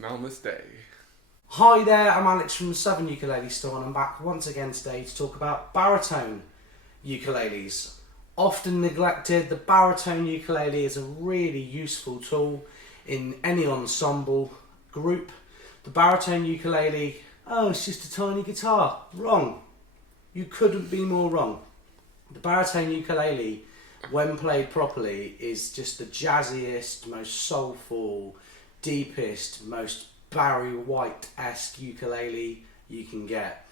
Namaste. Hi there, I'm Alex from the Southern Ukulele Store and I'm back once again today to talk about baritone ukuleles. Often neglected, the baritone ukulele is a really useful tool in any ensemble group. The baritone ukulele, oh, it's just a tiny guitar. Wrong. You couldn't be more wrong. The baritone ukulele, when played properly, is just the jazziest, most soulful, deepest, most Barry White-esque ukulele you can get.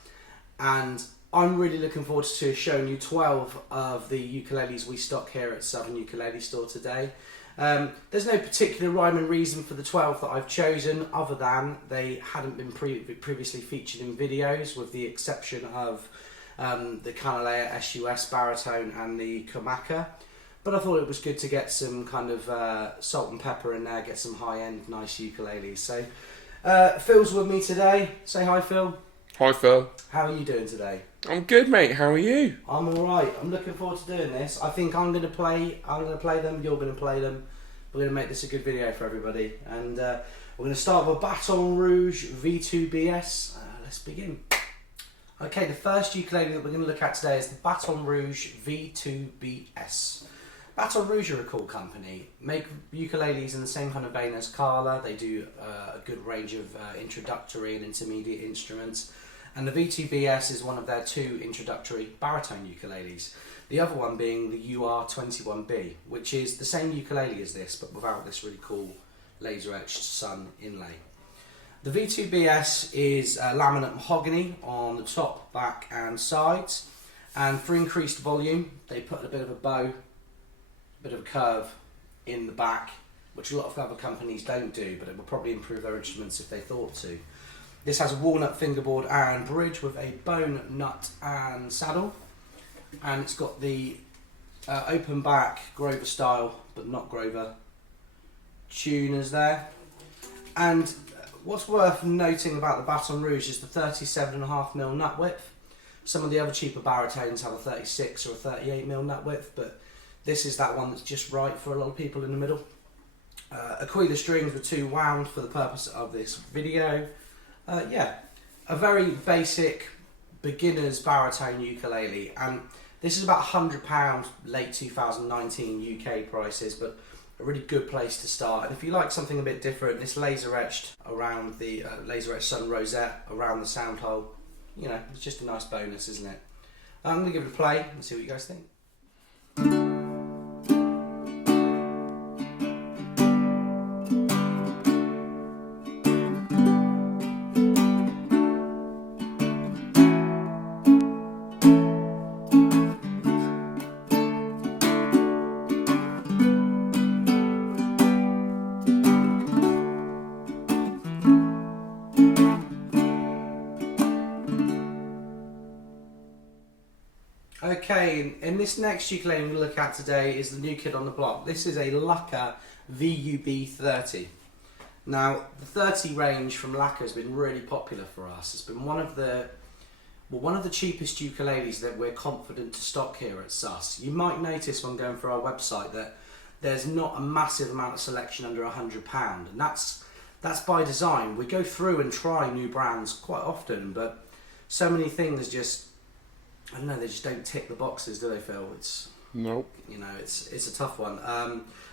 And I'm really looking forward to showing you 12 of the ukuleles we stock here at Southern Ukulele Store today. There's no particular rhyme and reason for the 12 that I've chosen other than they hadn't been previously featured in videos, with the exception of the Kanile'a SUS baritone and the Kamaka. But I thought it was good to get some kind of salt and pepper in there, get some high-end nice ukuleles. So Phil's with me today. Say hi, Phil. Hi, Phil. How are you doing today? I'm good, mate. How are you? I'm alright. I'm looking forward to doing this. I think I'm going to play them, you're going to play them. We're going to make this a good video for everybody. And we're going to start with a Baton Rouge V2BS. Let's begin. Okay, the first ukulele that we're going to look at today is the Baton Rouge V2BS. Baton Rouge are a cool company, make ukuleles in the same kind of vein as Carla. They do a good range of introductory and intermediate instruments, and the V2BS is one of their two introductory baritone ukuleles. The other one being the UR21B, which is the same ukulele as this, but without this really cool laser-etched sun inlay. The V2BS is laminate mahogany on the top, back and sides, and for increased volume they put a bit of a bow, bit of a curve in the back, which a lot of other companies don't do, but it would probably improve their instruments if they thought to. This has a walnut fingerboard and bridge with a bone nut and saddle, and it's got the open back Grover style but not Grover tuners there. And what's worth noting about the Baton Rouge is the 37.5mm nut width. Some of the other cheaper baritones have a 36 or a 38mm nut width, but this is that one that's just right for a lot of people in the middle. Aquila strings were 2 wound for the purpose of this video. Yeah, a very basic beginner's baritone ukulele, and this is about £100 late 2019 UK prices, but a really good place to start. And if you like something a bit different, this laser etched around the laser etched sun rosette around the sound hole, you know, it's just a nice bonus, isn't it? I'm going to give it a play and see what you guys think. Okay, in this next ukulele we'll look at today is the new kid on the block. This is a Laka VUB30. Now, the 30 range from Laka has been really popular for us. It's been one of the cheapest ukuleles that we're confident to stock here at SUS. You might notice when going through our website that there's not a massive amount of selection under £100, and that's by design. We go through and try new brands quite often, but so many things just, I don't know, they just don't tick the boxes, do they, Phil? Nope. You know, it's a tough one.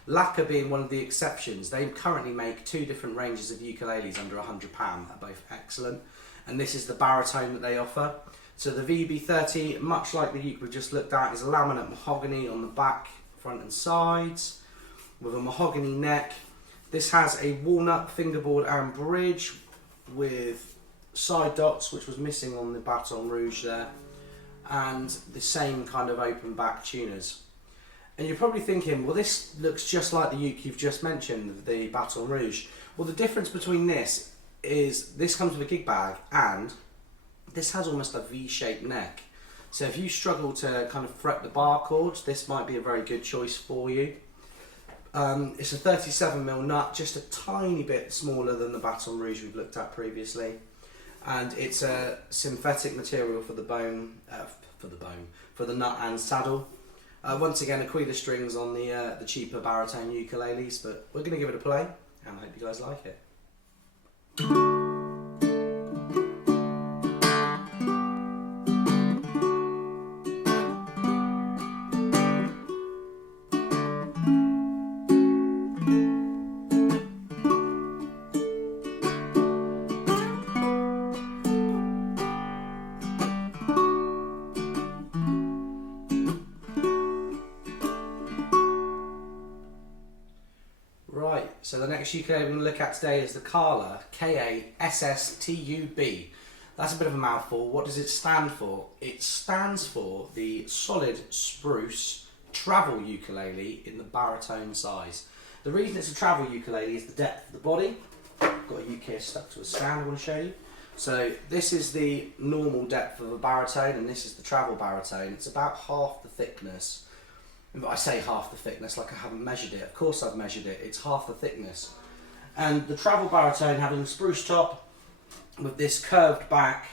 Laka being one of the exceptions. They currently make 2 different ranges of ukuleles under £100. They're both excellent, and this is the baritone that they offer. So the VB30, much like the uke we just looked at, is a laminate mahogany on the back, front and sides, with a mahogany neck. This has a walnut fingerboard and bridge with side dots, which was missing on the Baton Rouge there, and the same kind of open back tuners. And you're probably thinking, well, this looks just like the uke you've just mentioned, the Baton Rouge. Well, the difference between this is this comes with a gig bag, and this has almost a V-shaped neck. So if you struggle to kind of fret the bar chords, this might be a very good choice for you. It's a 37mm nut, just a tiny bit smaller than the Baton Rouge we've looked at previously. And it's a synthetic material for the nut and saddle. Once again, Aquila strings on the cheaper baritone ukuleles, but we're going to give it a play and I hope you guys like it. Right, so the next ukulele we're going to look at today is the Ka-SSTU-B. That's a bit of a mouthful. What does it stand for? It stands for the solid spruce travel ukulele in the baritone size. The reason it's a travel ukulele is the depth of the body. I've got a uke stuck to a stand I want to show you. So this is the normal depth of a baritone and this is the travel baritone. It's about half the thickness. I say half the thickness like I haven't measured it. Of course I've measured it. It's half the thickness. And the travel baritone having a spruce top with this curved back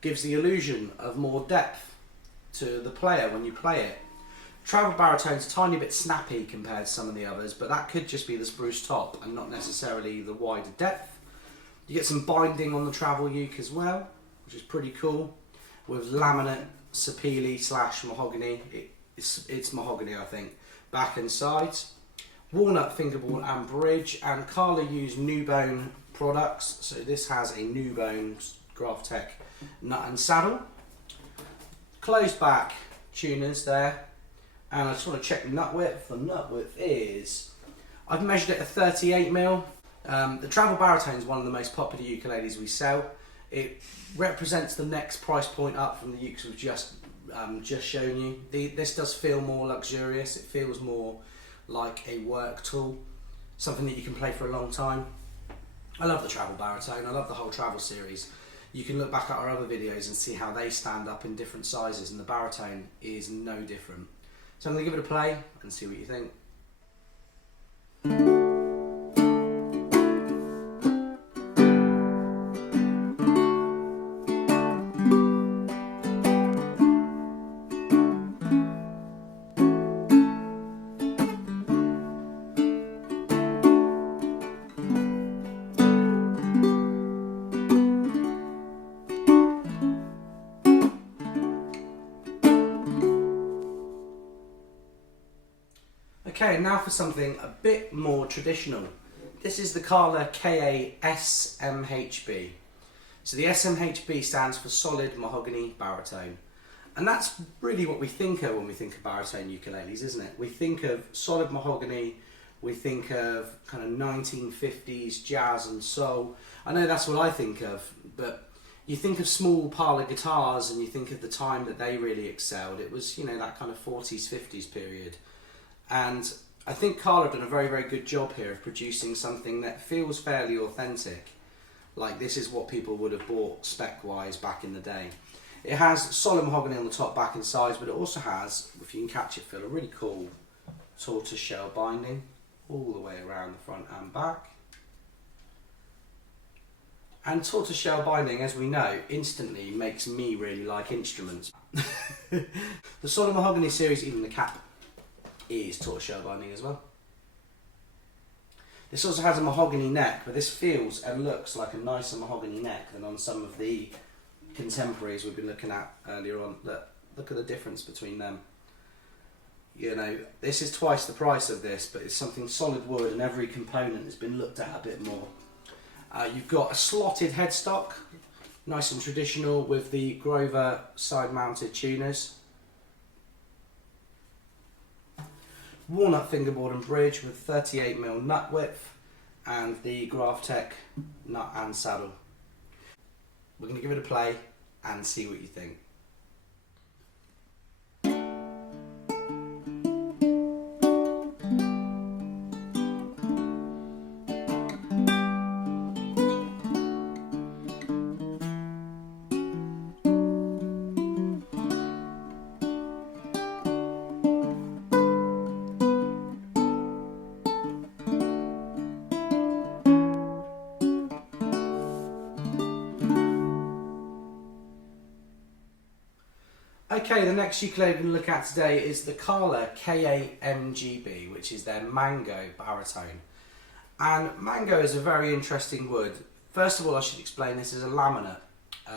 gives the illusion of more depth to the player when you play it. Travel baritone's a tiny bit snappy compared to some of the others, but that could just be the spruce top and not necessarily the wider depth. You get some binding on the travel uke as well, which is pretty cool, with laminate sapele / mahogany. It's mahogany, I think, back and sides. Walnut fingerboard and bridge, and Carla used Newbone products, so this has a Newbone Graphtec nut and saddle. Closed back tuners there, and I just want to check the nut width. The nut width is, I've measured it at 38mm. The travel baritone is one of the most popular ukuleles we sell. It represents the next price point up from the ukes we've just shown you. This does feel more luxurious. It feels more like a work tool, something that you can play for a long time. I love the travel baritone. I love the whole travel series. You can look back at our other videos and see how they stand up in different sizes, and the baritone is no different. So I'm going to give it a play and see what you think. Okay, now for something a bit more traditional. This is the Carla KA-SMHB. So the SMHB stands for Solid Mahogany Baritone. And that's really what we think of when we think of baritone ukuleles, isn't it? We think of solid mahogany, we think of kind of 1950s jazz and soul. I know that's what I think of, but you think of small parlour guitars and you think of the time that they really excelled. It was, you know, that kind of 40s, 50s period. And I think Carla have done a very, very good job here of producing something that feels fairly authentic. Like this is what people would have bought spec-wise back in the day. It has solid mahogany on the top, back and sides, but it also has, if you can catch it, Phil, a really cool tortoiseshell binding all the way around the front and back. And tortoiseshell binding, as we know, instantly makes me really like instruments. The solid mahogany series, even the cap, is tortoiseshell binding as well. This also has a mahogany neck, but this feels and looks like a nicer mahogany neck than on some of the contemporaries we've been looking at earlier on. Look at the difference between them. You know, this is twice the price of this, but it's something solid wood and every component has been looked at a bit more. You've got a slotted headstock, nice and traditional, with the Grover side mounted tuners. Walnut fingerboard and bridge with 38mm nut width and the Graphtec nut and saddle. We're going to give it a play and see what you think. Okay, the next ukulele we're going to look at today is the Carla KA-MGB, which is their Mango Baritone. And mango is a very interesting wood. First of all, I should explain this is a laminate.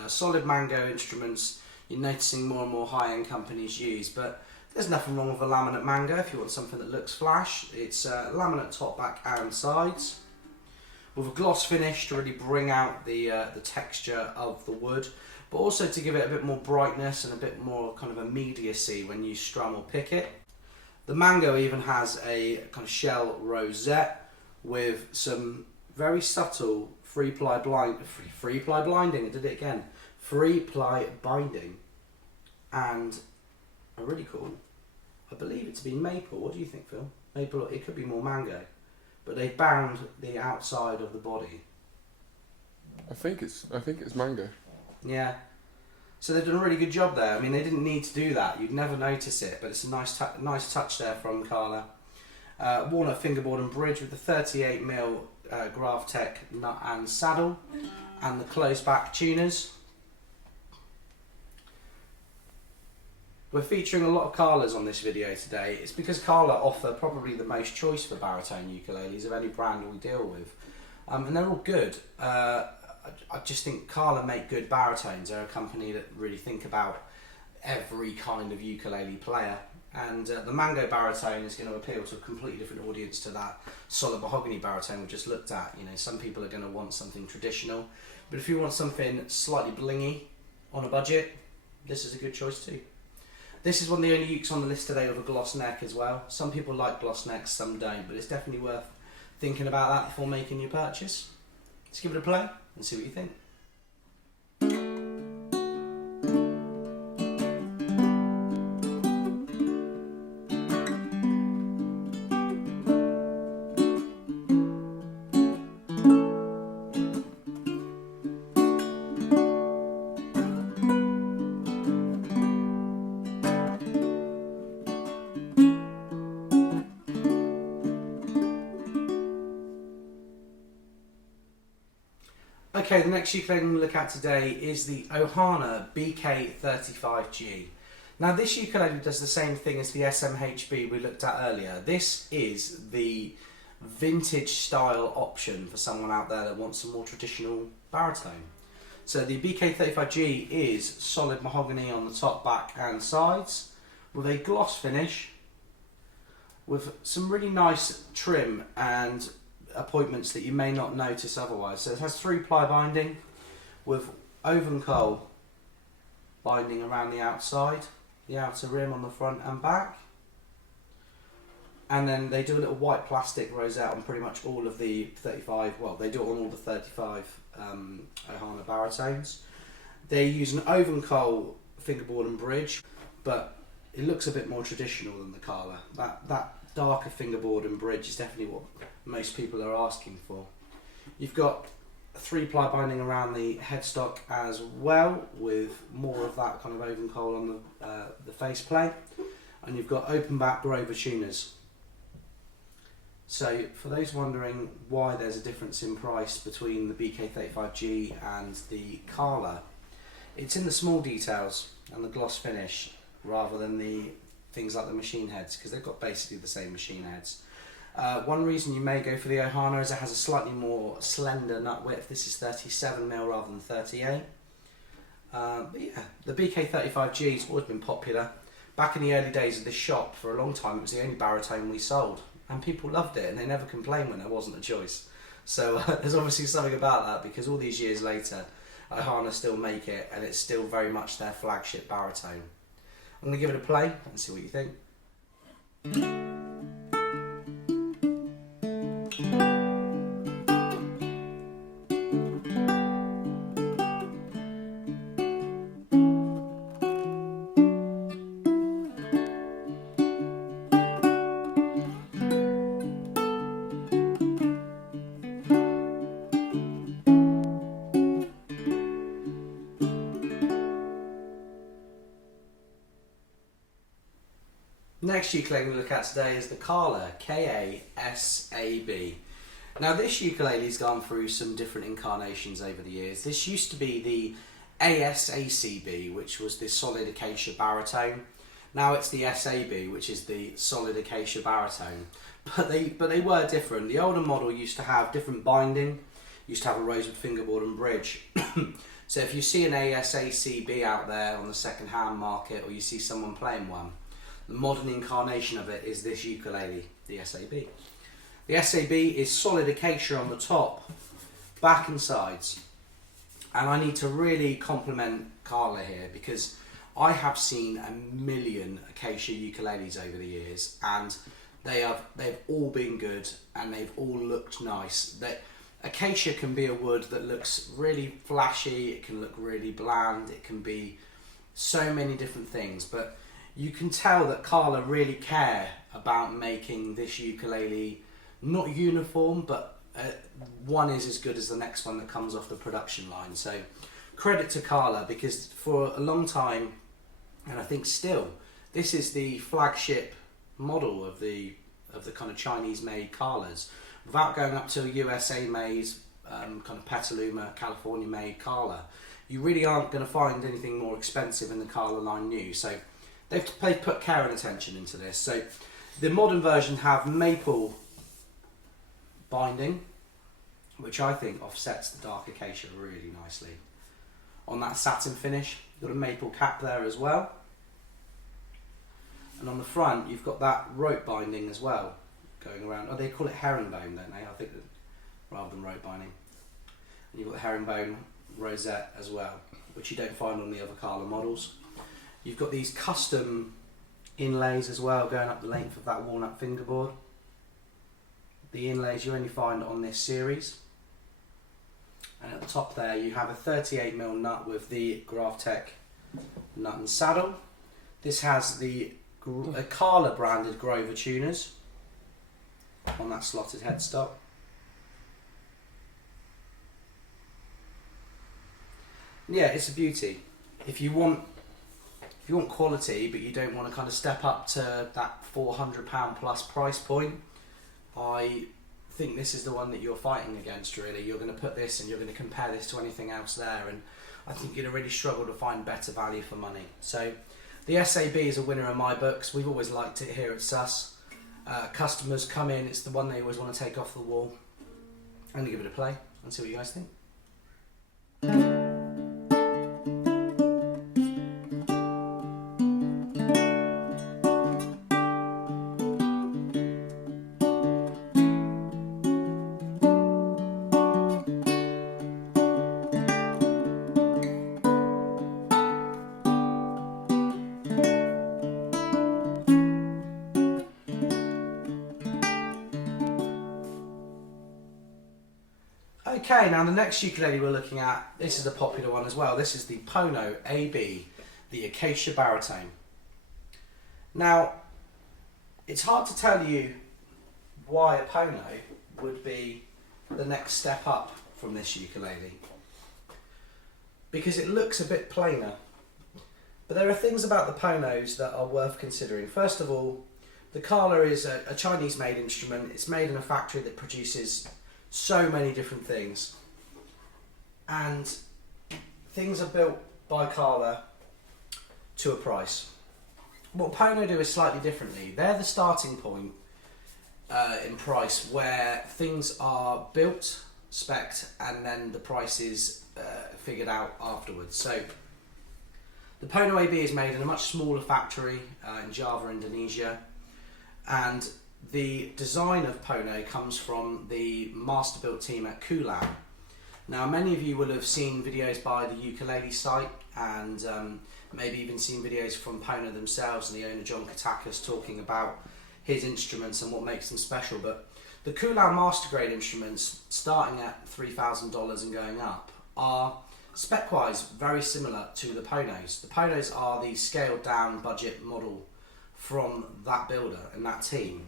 Solid mango instruments you're noticing more and more high-end companies use, but there's nothing wrong with a laminate mango if you want something that looks flash. It's laminate top, back and sides with a gloss finish to really bring out the texture of the wood, but also to give it a bit more brightness and a bit more kind of immediacy when you strum or pick it. The mango even has a kind of shell rosette with some very subtle three-ply blinding, I did it again, three-ply binding, and a really cool, I believe it to be maple. What do you think, Phil? Maple, it could be more mango, but they bound the outside of the body. I think it's mango. Yeah. So they've done a really good job there. I mean, they didn't need to do that. You'd never notice it, but it's a nice touch there from Carla. Walnut fingerboard and bridge with the 38mm Graphtec nut and saddle, and the closed back tuners. We're featuring a lot of Carlas on this video today. It's because Carla offer probably the most choice for baritone ukuleles of any brand we deal with, and they're all good. I just think Carla make good baritones. They're a company that really think about every kind of ukulele player, and the mango baritone is going to appeal to a completely different audience to that solid mahogany baritone we just looked at. You know, some people are going to want something traditional, but if you want something slightly blingy on a budget, this is a good choice too. This is one of the only ukes on the list today with a gloss neck as well. Some people like gloss necks, some don't, but it's definitely worth thinking about that before making your purchase. Let's give it a play and see what you think. Okay, the next ukulele we're going to look at today is the Ohana BK35G. Now this ukulele does the same thing as the SMHB we looked at earlier. This is the vintage style option for someone out there that wants some more traditional baritone. So the BK35G is solid mahogany on the top, back and sides with a gloss finish with some really nice trim and appointments that you may not notice otherwise. So it has three-ply binding with oven coal binding around the outside, the outer rim on the front and back, and then they do a little white plastic rosette on pretty much all of the 35, well they do it on all the 35 Ohana baritones. They use an oven coal fingerboard and bridge, but it looks a bit more traditional than the Carla. That darker fingerboard and bridge is definitely what most people are asking for. You've got a three-ply binding around the headstock as well, with more of that kind of oven coal on the faceplate, and you've got open back Grover tuners. So for those wondering why there's a difference in price between the BK35G and the Carla, it's in the small details and the gloss finish rather than the things like the machine heads, because they've got basically the same machine heads. One reason you may go for the Ohana is it has a slightly more slender nut width. This is 37mm rather than 38. But yeah, the BK35G has always been popular. Back in the early days of this shop, for a long time, it was the only baritone we sold, and people loved it, and they never complained when there wasn't a choice. So there's obviously something about that, because all these years later, Ohana still make it, and it's still very much their flagship baritone. I'm going to give it a play and see what you think. Next ukulele we look at today is the Carla KA-SMHB. Now this ukulele's gone through some different incarnations over the years. This used to be the ASACB, which was this solid Acacia baritone. Now it's the SAB, which is the solid Acacia Baritone. But they were different. The older model used to have different binding, used to have a rosewood fingerboard and bridge. So if you see an ASACB out there on the second-hand market, or you see someone playing one, the modern incarnation of it is this ukulele, the SAB. The SAB is solid acacia on the top, back and sides. And I need to really compliment Carla here, because I have seen a million acacia ukuleles over the years, and they've all been good and they've all looked nice. Acacia can be a wood that looks really flashy, it can look really bland, it can be so many different things, but you can tell that Carla really care about making this ukulele not uniform, but one is as good as the next one that comes off the production line. So credit to Carla, because for a long time, and I think still, this is the flagship model of the kind of Chinese made Carlas. Without going up to a USA made, kind of Petaluma, California made Carla, you really aren't going to find anything more expensive in the Carla line new. So they've put care and attention into this. So the modern version have maple binding, which I think offsets the dark acacia really nicely. On that satin finish, you've got a maple cap there as well. And on the front, you've got that rope binding as well, going around. Oh, they call it herringbone, don't they? I think, rather than rope binding. And you've got the herringbone rosette as well, which you don't find on the other Carla models. You've got these custom inlays as well, going up the length of that walnut fingerboard. The inlays you only find on this series. And at the top there, you have a 38mm nut with the Graphtec nut and saddle. This has the Carla branded Grover tuners on that slotted headstock. Yeah, it's a beauty. If you want quality, but you don't want to kind of step up to that £400 plus price point, I think this is the one that you're fighting against. Really, you're going to put this and you're going to compare this to anything else there, and I think you're going to really struggle to find better value for money. So the SAB is a winner in my books. We've always liked it here at Sus. Customers come in, it's the one they always want to take off the wall. I'm going to give it a play and see what you guys think. Okay, now the next ukulele we're looking at, this is a popular one as well. This is the Pono AB, the Acacia Baritone. Now, it's hard to tell you why a Pono would be the next step up from this ukulele, because it looks a bit plainer. But there are things about the Ponos that are worth considering. First of all, the Carla is a Chinese made instrument. It's made in a factory that produces so many different things, and things are built by Carla to a price. What Pono do is slightly differently. They're the starting point in price, where things are built, spec'd, and then the price is figured out afterwards. So the Pono AB is made in a much smaller factory in Java, Indonesia, and the design of Pono comes from the master built team at Kanile'a. Now, many of you will have seen videos by the ukulele site, and maybe even seen videos from Pono themselves and the owner John Katakas talking about his instruments and what makes them special. But the Kanile'a master grade instruments, starting at $3,000 and going up, are spec-wise very similar to the Ponos. The Ponos are the scaled down budget model from that builder and that team.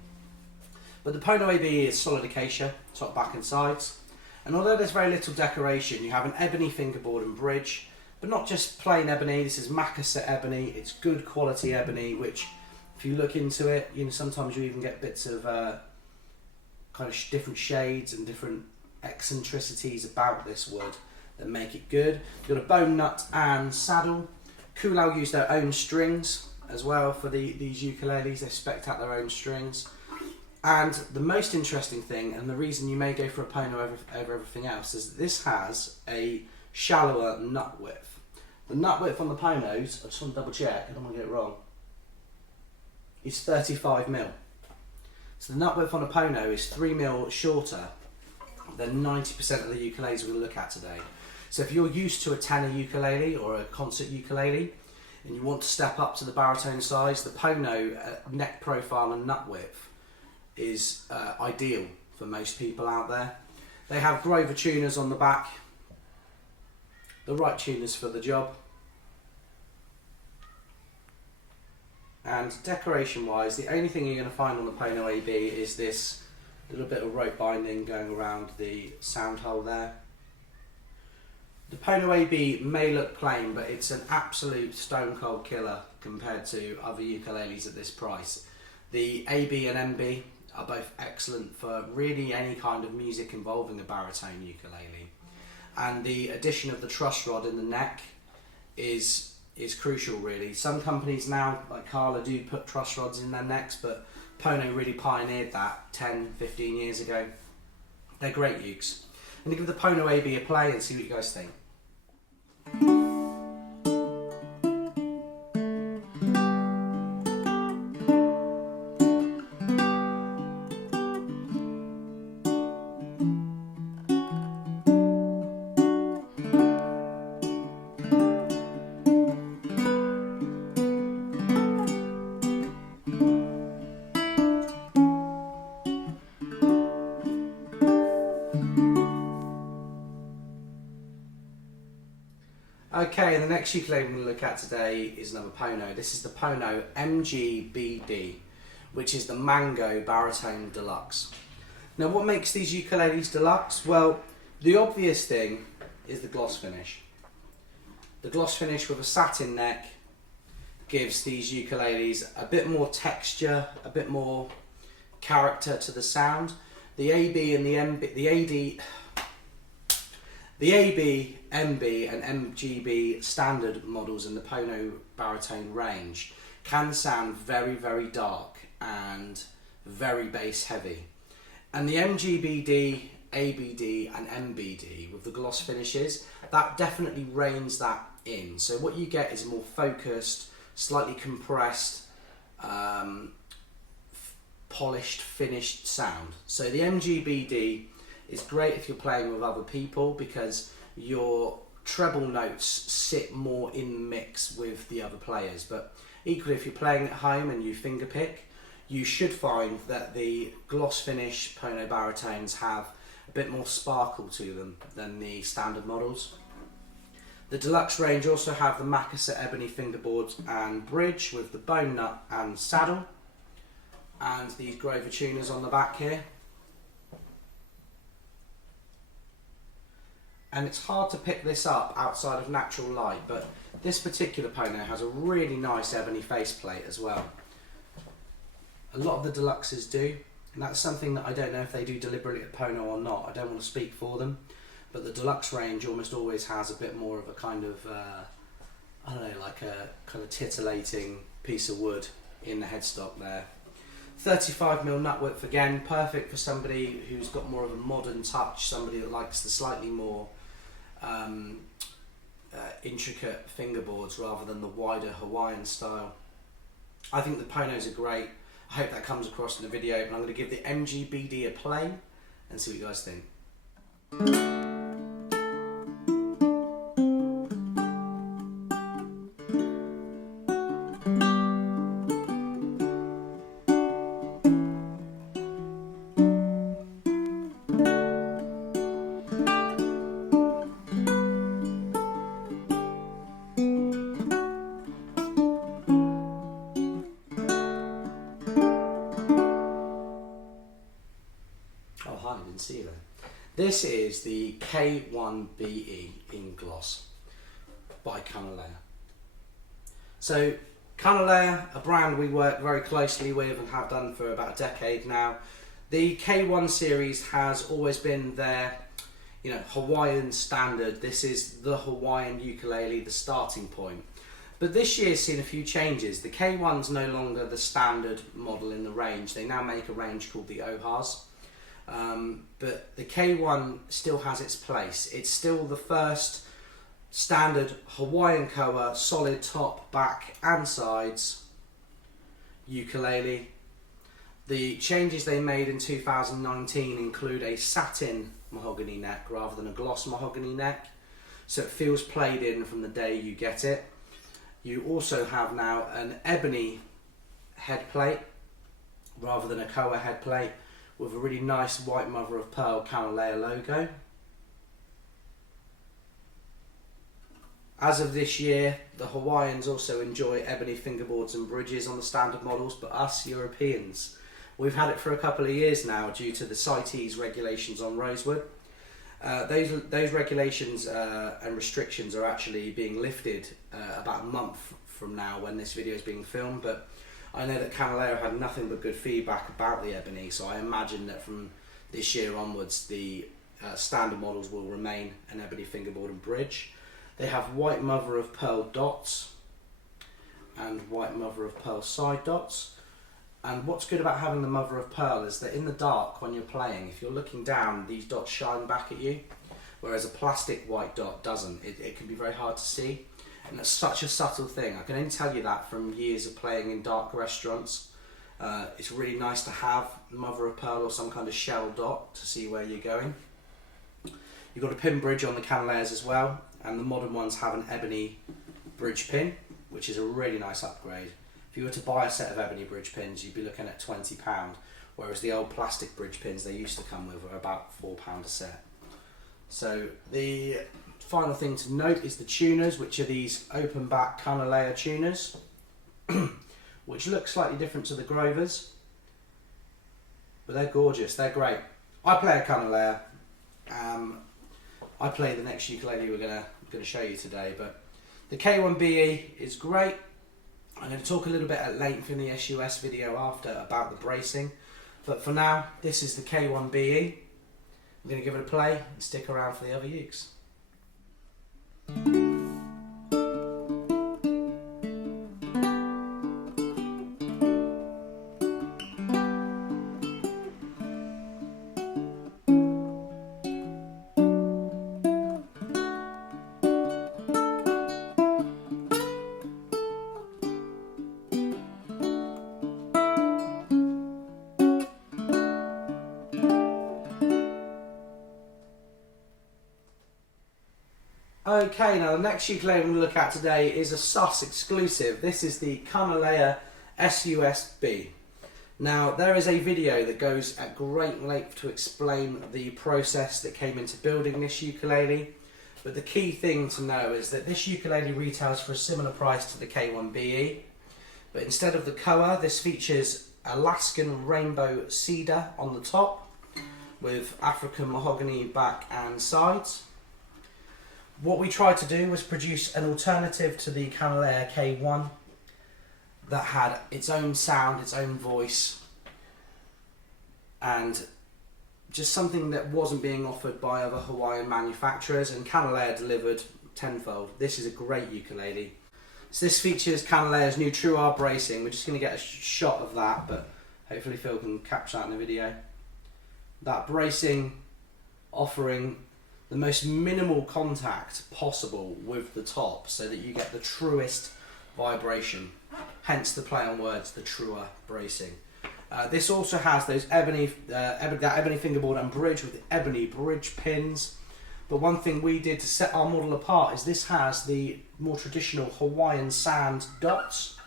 But the Pono AB is solid acacia, top, back and sides. And although there's very little decoration, you have an ebony fingerboard and bridge, but not just plain ebony. This is Acacia ebony. It's good quality ebony, which if you look into it, you know, sometimes you even get bits of kind of different shades and different eccentricities about this wood that make it good. You've got a bone nut and saddle. Kanile'a use their own strings as well for these ukuleles. They spec'd out their own strings. And the most interesting thing, and the reason you may go for a Pono over everything else, is that this has a shallower nut width. The nut width on the Ponos, I just want to double check, I don't want to get it wrong, is 35mm. So the nut width on a Pono is 3mm shorter than 90% of the ukuleles we're going to look at today. So if you're used to a tenor ukulele or a concert ukulele and you want to step up to the baritone size, the Pono neck profile and nut width is ideal for most people out there. They have Grover tuners on the back, the right tuners for the job. And decoration wise, the only thing you're going to find on the Pono AB is this little bit of rope binding going around the sound hole there. The Pono AB may look plain, but it's an absolute stone cold killer compared to other ukuleles at this price. The AB and MB are both excellent for really any kind of music involving a baritone ukulele. And the addition of the truss rod in the neck is crucial really. Some companies now, like Kala, do put truss rods in their necks, but Pono really pioneered that 10-15 years ago. They're great ukes. I'm going to give the Pono AB a play and see what you guys think. Okay, the next ukulele we're going to look at today is another Pono. This is the Pono MGBD, which is the Mango Baritone Deluxe. Now what makes these ukuleles deluxe? Well, the obvious thing is the gloss finish. The gloss finish with a satin neck gives these ukuleles a bit more texture, a bit more character to the sound. The AB and the MB, the AB, MB and MGB standard models in the Pono baritone range can sound very, very dark and very bass heavy. And the MGBD, ABD and MBD with the gloss finishes, that definitely reins that in. So what you get is a more focused, slightly compressed, polished, finished sound. So the MGBD is great if you're playing with other people because your treble notes sit more in the mix with the other players. But equally, if you're playing at home and you finger pick, you should find that the gloss finish Pono baritones have a bit more sparkle to them than the standard models. The Deluxe range also have the Acacia ebony fingerboards and bridge with the bone nut and saddle, and these Grover tuners on the back here. And it's hard to pick this up outside of natural light, but this particular Pono has a really nice ebony faceplate as well. A lot of the Deluxes do, and that's something that I don't know if they do deliberately at Pono or not. I don't want to speak for them, but the Deluxe range almost always has a bit more of a kind of, I don't know, like a kind of titillating piece of wood in the headstock there. 35mm nut width, again, perfect for somebody who's got more of a modern touch, somebody that likes the slightly more intricate fingerboards rather than the wider Hawaiian style. I think the Ponos are great. I hope that comes across in the video, but I'm going to give the MGBD a play and see what you guys think. Oh, I didn't see that. This is the K1BE in gloss by Kanile'a. So Kanile'a, a brand we work very closely with and have done for about a decade now. The K1 series has always been their, Hawaiian standard. This is the Hawaiian ukulele, the starting point. But this year's seen a few changes. The K1's no longer the standard model in the range. They now make a range called the Ohas. But the K1 still has its place. It's still the first standard Hawaiian koa, solid top, back and sides ukulele. The changes they made in 2019 include a satin mahogany neck rather than a gloss mahogany neck, so it feels played in from the day you get it. You also have now an ebony head plate rather than a koa head plate with a really nice white mother of pearl Kanile'a logo. As of this year, the Hawaiians also enjoy ebony fingerboards and bridges on the standard models, but us Europeans, we've had it for a couple of years now due to the CITES regulations on rosewood. Those regulations and restrictions are actually being lifted about a month from now when this video is being filmed, but I know that Kanile'a had nothing but good feedback about the ebony, so I imagine that from this year onwards the standard models will remain an ebony fingerboard and bridge. They have white mother of pearl dots and white mother of pearl side dots. And what's good about having the mother of pearl is that in the dark when you're playing, if you're looking down, these dots shine back at you, whereas a plastic white dot doesn't. It can be very hard to see, and that's such a subtle thing. I can only tell you that from years of playing in dark restaurants. It's really nice to have mother of pearl or some kind of shell dot to see where you're going. You've got a pin bridge on the Kanile'as as well, and the modern ones have an ebony bridge pin, which is a really nice upgrade. If you were to buy a set of ebony bridge pins, you'd be looking at £20, whereas the old plastic bridge pins they used to come with were about £4 a set. So the final thing to note is the tuners, which are these open back Kanile'a tuners, which look slightly different to the Grovers, but they're gorgeous, they're great. I play a Kanile'a. I play the next ukulele we're gonna show you today, but the K1BE is great. I'm going to talk a little bit at length in the SUS video after about the bracing, but for now this is the K1BE. I'm going to give it a play and stick around for the other ukes. Okay, now the next ukulele we're going to look at today is a SUS exclusive. This is the Kanile'a SUS-B. Now there is a video that goes at great length to explain the process that came into building this ukulele, but the key thing to know is that this ukulele retails for a similar price to the K1BE, but instead of the koa, this features Alaskan rainbow cedar on the top with African mahogany back and sides. What we tried to do was produce an alternative to the Kanile'a K1 that had its own sound, its own voice, and just something that wasn't being offered by other Hawaiian manufacturers, and Kanile'a delivered tenfold. This is a great ukulele. So this features Kanile'a's new True R bracing. We're just going to get a shot of that, but hopefully Phil can capture that in the video. That bracing offering the most minimal contact possible with the top so that you get the truest vibration, hence the play on words, the truer bracing. This also has those that ebony fingerboard and bridge with the ebony bridge pins, but one thing we did to set our model apart is this has the more traditional Hawaiian sand dots,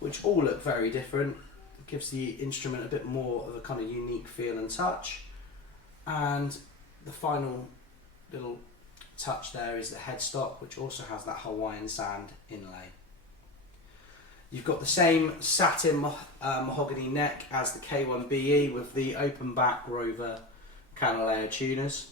which all look very different. It gives the instrument a bit more of a kind of unique feel and touch. And the final little touch there is the headstock, which also has that Hawaiian sand inlay. You've got the same satin mahogany neck as the K1BE with the open back Rover Kanile'a tuners.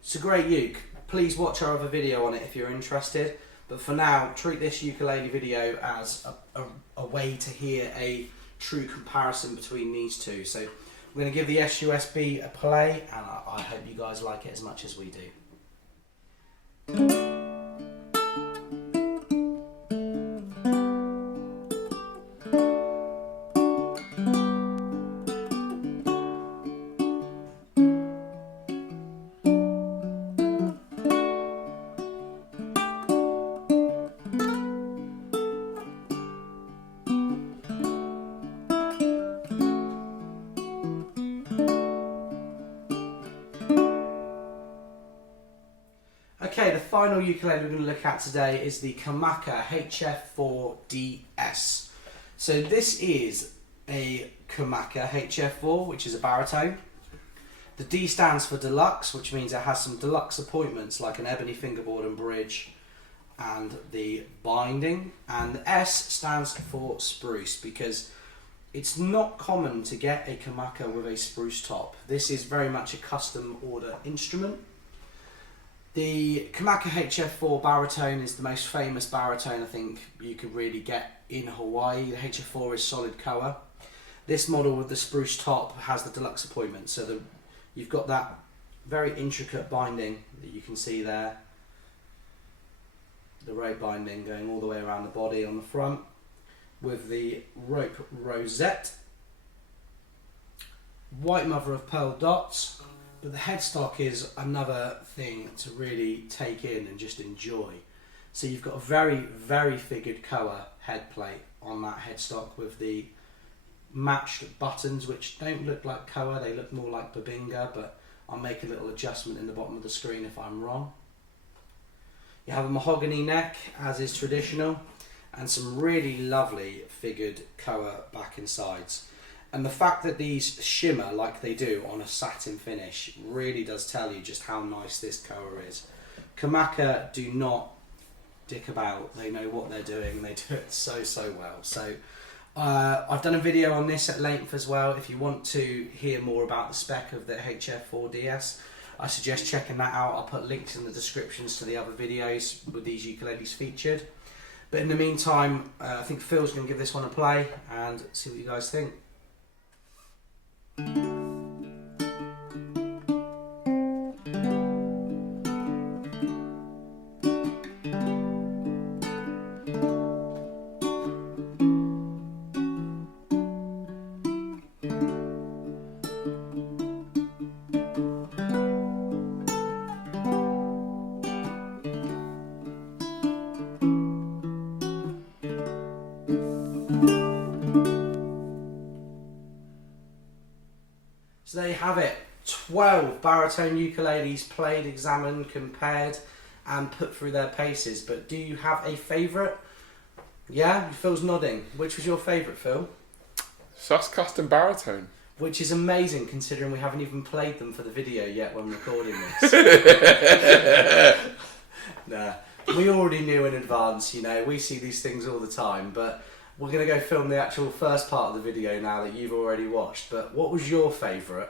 It's a great uke. Please watch our other video on it if you're interested, but for now treat this ukulele video as a way to hear a true comparison between these two. So we're going to give the SUS-B a play, and I hope you guys like it as much as we do. Okay, the final ukulele we're going to look at today is the Kamaka HF4DS. So this is a Kamaka HF4, which is a baritone. The D stands for Deluxe, which means it has some deluxe appointments like an ebony fingerboard and bridge and the binding. And the S stands for Spruce, because it's not common to get a Kamaka with a spruce top. This is very much a custom order instrument. The Kamaka HF4 baritone is the most famous baritone I think you could really get in Hawaii. The HF4 is solid koa. This model with the spruce top has the deluxe appointment, so you've got that very intricate binding that you can see there. The rope binding going all the way around the body on the front with the rope rosette. White mother of pearl dots. But the headstock is another thing to really take in and just enjoy. So you've got a very, very figured koa head plate on that headstock with the matched buttons, which don't look like koa, they look more like babinga, but I'll make a little adjustment in the bottom of the screen if I'm wrong. You have a mahogany neck, as is traditional, and some really lovely figured koa back and sides. And the fact that these shimmer like they do on a satin finish really does tell you just how nice this koa is. Kamaka do not dick about, they know what they're doing, they do it so well. So I've done a video on this at length as well. If you want to hear more about the spec of the HF4DS, I suggest checking that out. I'll put links in the descriptions to the other videos with these ukuleles featured. But in the meantime, I think Phil's going to give this one a play and see what you guys think. So there you have it, 12 baritone ukuleles played, examined, compared and put through their paces. But do you have a favourite? Yeah, Phil's nodding. Which was your favourite, Phil? Sus custom baritone. Which is amazing considering we haven't even played them for the video yet when recording this. Nah, we already knew in advance, you know, we see these things all the time, but we're going to go film the actual first part of the video now that you've already watched. But what was your favourite?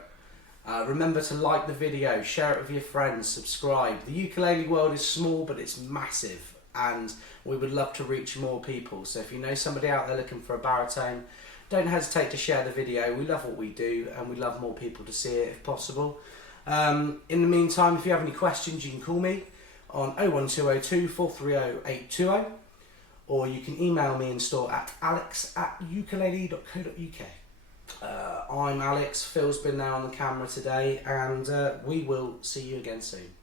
Remember to like the video, share it with your friends, subscribe. The ukulele world is small but it's massive and we would love to reach more people. So if you know somebody out there looking for a baritone, don't hesitate to share the video. We love what we do and we love more people to see it if possible. In the meantime, if you have any questions, you can call me on 01202 430 820. Or you can email me in store at alex@ukulele.co.uk. I'm Alex, Phil's been there on the camera today, and we will see you again soon.